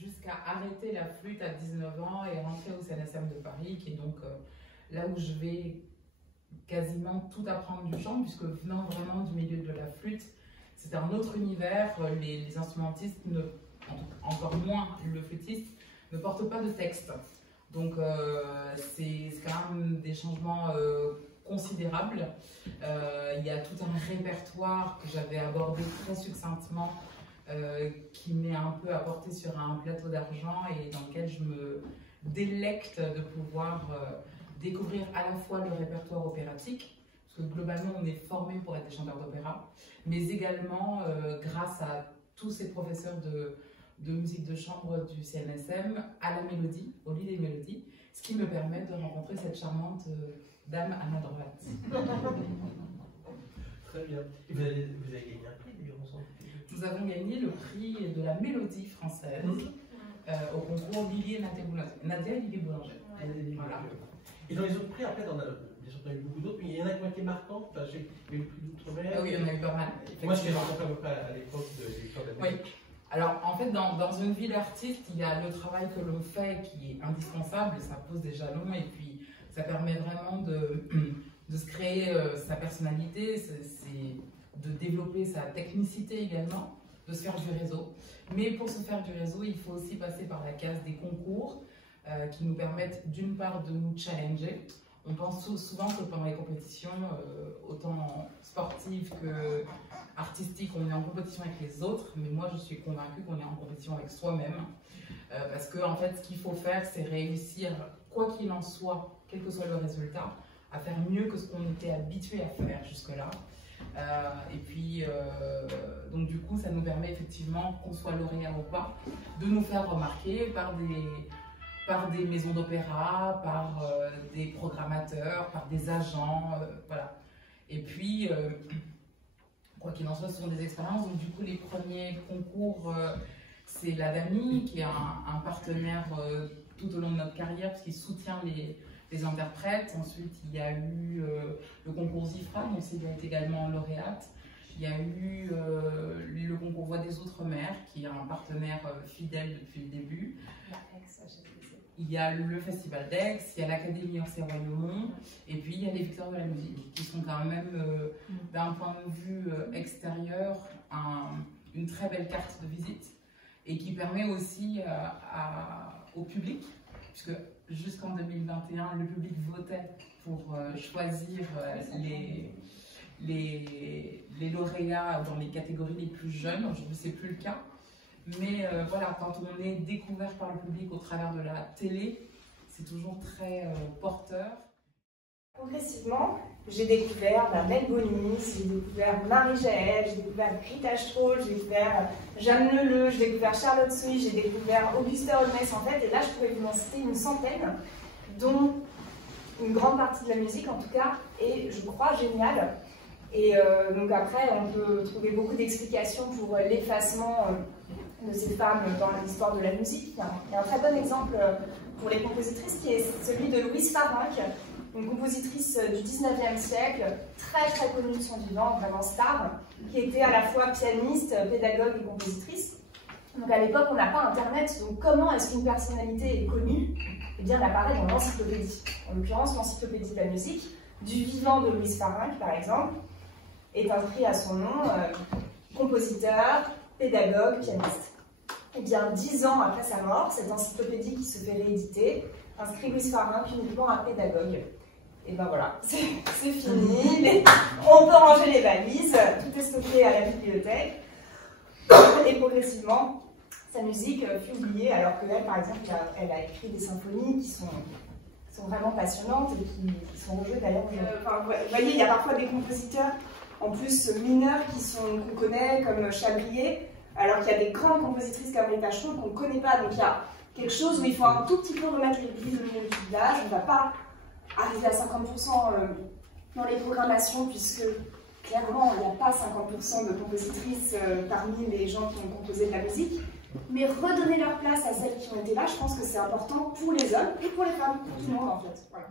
jusqu'à arrêter la flûte à 19 ans et rentrer au CNSM de Paris, qui est donc là où je vais quasiment tout apprendre du chant, puisque venant vraiment du milieu de la flûte, c'est un autre univers. Les instrumentistes, encore moins le flûtiste, ne portent pas de texte. Donc c'est quand même des changements considérables. Il y a tout un répertoire que j'avais abordé très succinctement, qui m'est un peu apporté sur un plateau d'argent et dans lequel je me délecte de pouvoir découvrir à la fois le répertoire opératique, parce que globalement on est formé pour être des chanteurs d'opéra, mais également grâce à tous ces professeurs de musique de chambre du CNSM, à la mélodie, au lit des mélodies, ce qui me permet de rencontrer cette charmante dame à ma droite. Très bien. Et vous avez gagné un prix, d'ailleurs, ensemble? Nous avons gagné le prix de la mélodie française au concours Nadia Lillier-Boulanger. Voilà. Et dans les autres prix, après, on a eu beaucoup d'autres, mais il y en a qui ont été marquants. Enfin, j'ai eu le prix d'outre-mer. Ah oui, il y en a eu pas mal. Moi, je l'ai rencontré à peu près à l'époque de l'école de la musique. Oui. Alors, en fait, dans une vie d'artiste, il y a le travail que l'on fait qui est indispensable, ça pose des jalons et puis ça permet vraiment de se créer sa personnalité, de développer sa technicité également, de se faire du réseau. Mais pour se faire du réseau, il faut aussi passer par la case des concours qui nous permettent d'une part de nous challenger. On pense souvent que pendant les compétitions, autant sportives que artistiques, on est en compétition avec les autres, mais moi je suis convaincue qu'on est en compétition avec soi-même. Parce que en fait, ce qu'il faut faire, c'est réussir, quoi qu'il en soit, quel que soit le résultat, à faire mieux que ce qu'on était habitué à faire jusque-là. Et puis, donc du coup, ça nous permet effectivement, qu'on soit lauréat ou pas, de nous faire remarquer par des maisons d'opéra, par des programmateurs, par des agents, voilà. Et puis, quoi qu'il en soit, ce sont des expériences. Donc du coup, les premiers concours, c'est l'ADAMI, qui est un partenaire tout au long de notre carrière, parce qu'il soutient les interprètes. Ensuite, il y a eu le concours ZIFRA, donc c'est également lauréate. Il y a eu le concours Voix des Outre-mer, qui est un partenaire fidèle depuis le début. Il y a le Festival d'Aix, il y a l'Académie Orsay-Royaumont, et puis il y a les Victoires de la musique, qui sont quand même, d'un point de vue extérieur, une très belle carte de visite, et qui permet aussi au public, puisque jusqu'en 2021, le public votait pour choisir les lauréats dans les catégories les plus jeunes. Aujourd'hui, ce n'est plus le cas. Mais voilà, quand on est découvert par le public au travers de la télé, c'est toujours très porteur. Progressivement, j'ai découvert Mel Bonis, j'ai découvert Marie-Jaël, j'ai découvert Rita Stroll, j'ai découvert Jeanne Leleu, j'ai découvert Charlotte Souy, j'ai découvert Auguste Holmes en fait, et là je pourrais vous en citer une centaine, dont une grande partie de la musique en tout cas est, je crois, géniale. Et donc après, on peut trouver beaucoup d'explications pour l'effacement de ces femmes dans l'histoire de la musique. Il y a un très bon exemple pour les compositrices qui est celui de Louise Farinck, une compositrice du 19e siècle, très très connue de son vivant, vraiment star, qui était à la fois pianiste, pédagogue et compositrice. Donc à l'époque, on n'a pas Internet, donc comment est-ce qu'une personnalité est connue? Eh bien, elle apparaît dans l'encyclopédie. En l'occurrence, l'encyclopédie de la musique, du vivant de Louise Farinck, par exemple, est inscrit à son nom compositeur, pédagogue, pianiste. Et bien, 10 ans après sa mort, cette encyclopédie qui se fait rééditer inscrit Louise Farinck uniquement à pédagogue. Et ben voilà, c'est fini, on peut ranger les valises, tout est stocké à la bibliothèque. Et progressivement, sa musique fut oubliée, alors qu'elle, par exemple, elle a écrit des symphonies qui sont vraiment passionnantes et qui sont rejouées d'ailleurs. Enfin, vous voyez, il y a parfois des compositeurs, en plus mineurs, qu'on connaît, comme Chabrier, alors qu'il y a des grandes compositrices comme Rita Stroll qu'on ne connaît pas. Donc il y a quelque chose où il faut un tout petit peu remettre l'église au milieu du village. On ne va pas arriver à 50% dans les programmations, puisque clairement, il n'y a pas 50% de compositrices parmi les gens qui ont composé de la musique. Mais redonner leur place à celles qui ont été là, je pense que c'est important pour les hommes et pour les femmes, pour tout le monde en fait. Voilà.